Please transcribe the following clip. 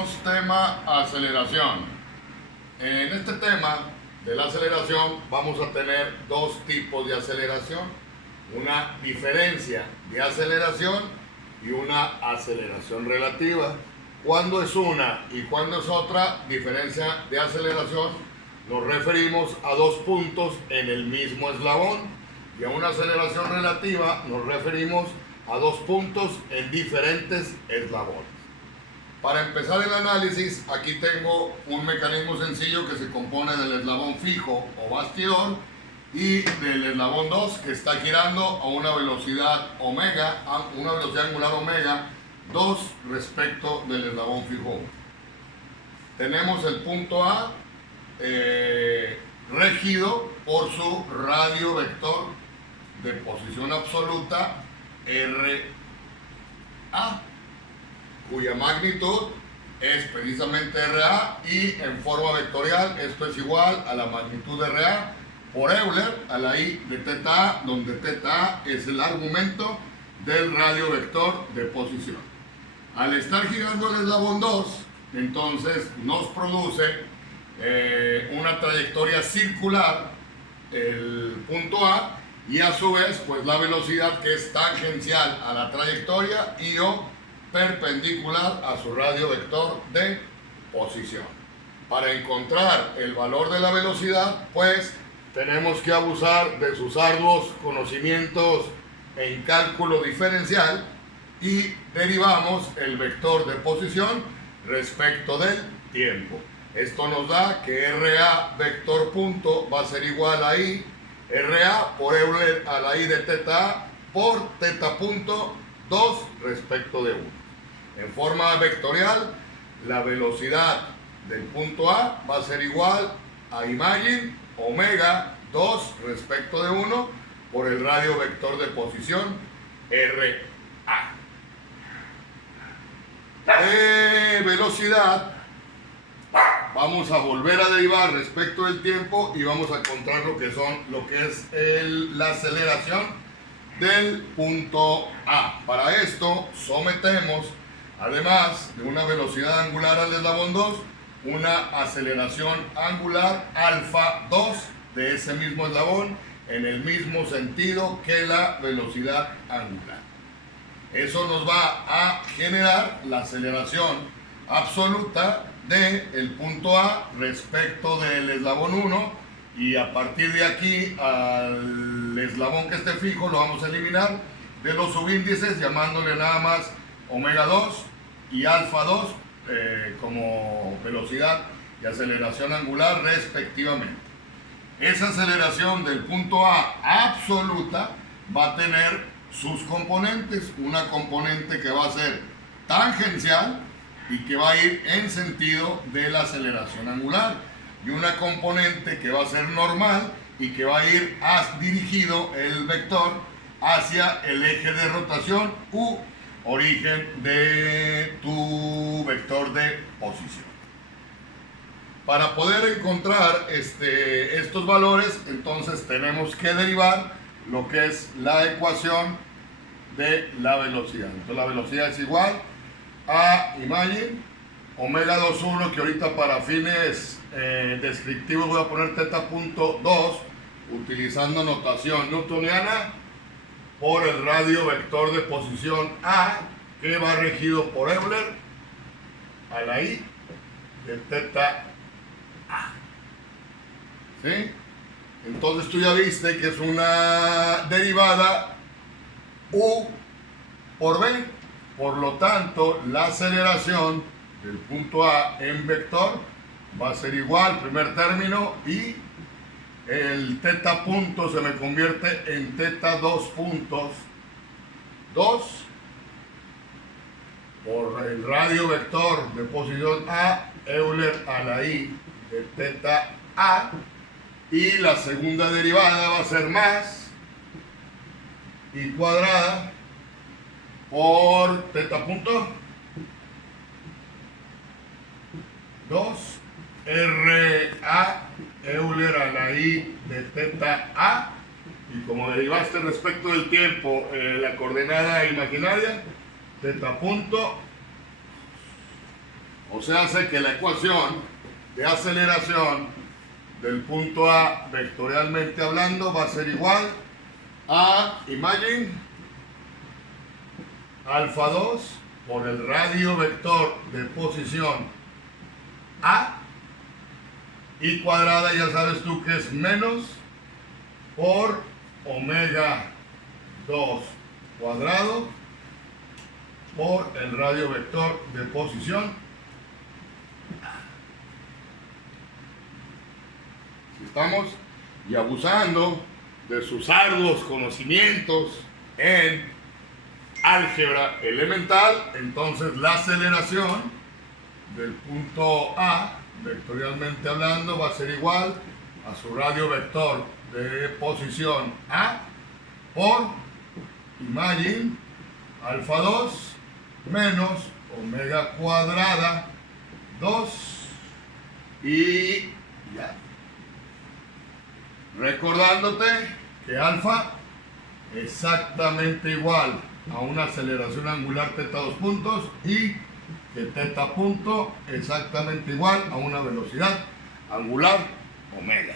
tenemos tema aceleración. En este tema de la aceleración vamos a tener dos tipos de aceleración. Una diferencia de aceleración y una aceleración relativa. Cuando es una y cuando es otra diferencia de aceleración, nos referimos a dos puntos en el mismo eslabón, y a una aceleración relativa nos referimos a dos puntos en diferentes eslabones. Para empezar el análisis, aquí tengo un mecanismo sencillo que se compone del eslabón fijo o bastidor y del eslabón 2, que está girando a una velocidad omega, a una velocidad angular omega 2 respecto del eslabón fijo 1. Tenemos el punto A regido por su radio vector de posición absoluta RA, cuya magnitud es precisamente RA, y en forma vectorial esto es igual a la magnitud de RA por Euler a la I de θ, donde θ es el argumento del radio vector de posición. Al estar girando el eslabón 2, entonces nos produce una trayectoria circular el punto A, y a su vez pues la velocidad que es tangencial a la trayectoria y o perpendicular a su radio vector de posición. Para encontrar el valor de la velocidad, pues tenemos que abusar de sus arduos conocimientos en cálculo diferencial y derivamos el vector de posición respecto del tiempo. Esto nos da que RA vector punto va a ser igual a I RA por Euler a la I de θ por θ punto 2 respecto de 1. En forma vectorial, la velocidad del punto A va a ser igual a imagine omega 2 respecto de 1 por el radio vector de posición RA. De velocidad vamos a volver a derivar respecto del tiempo y vamos a encontrar lo que es la aceleración del punto A. Para esto sometemos, además de una velocidad angular al eslabón 2, una aceleración angular alfa 2 de ese mismo eslabón en el mismo sentido que la velocidad angular. Eso nos va a generar la aceleración absoluta del punto A respecto del eslabón 1, y a partir de aquí al eslabón que esté fijo lo vamos a eliminar de los subíndices, llamándole nada más omega 2 y alfa 2 como velocidad y aceleración angular respectivamente. Esa aceleración del punto A absoluta va a tener sus componentes, una componente que va a ser tangencial y que va a ir en sentido de la aceleración angular, y una componente que va a ser normal y que va a ir dirigido el vector hacia el eje de rotación u origen de tu vector de posición. Para poder encontrar estos valores, entonces tenemos que derivar lo que es la ecuación de la velocidad. Entonces la velocidad es igual a imagine omega 2,1, que ahorita para fines descriptivos voy a poner θ punto 2 utilizando notación newtoniana, por el radio vector de posición A, que va regido por Euler a la I de θ A. ¿Sí? Entonces tú ya viste que es una derivada U por B. Por lo tanto, la aceleración del punto A en vector va a ser igual, primer término, y el θ punto se me convierte en θ 2 puntos 2 por el radio vector de posición A, Euler a la I de θ A, y la segunda derivada va a ser más I cuadrada por θ punto 2 RA Euler a la I de θ A, y como derivaste respecto del tiempo la coordenada imaginaria, θ punto, o O sea, hace que la ecuación de aceleración del punto A, vectorialmente hablando, va a ser igual a, imagine, alfa 2 por el radio vector de posición A, y cuadrada, ya sabes tú que es menos por omega 2 cuadrado por el radio vector de posición. Estamos y abusando de sus arduos conocimientos en álgebra elemental, entonces la aceleración del punto A, vectorialmente hablando, va a ser igual a su radio vector de posición A por, imagine, alfa 2 menos omega cuadrada 2 y ya. Recordándote que alfa exactamente igual a una aceleración angular teta 2 puntos y que teta punto exactamente igual a una velocidad angular omega.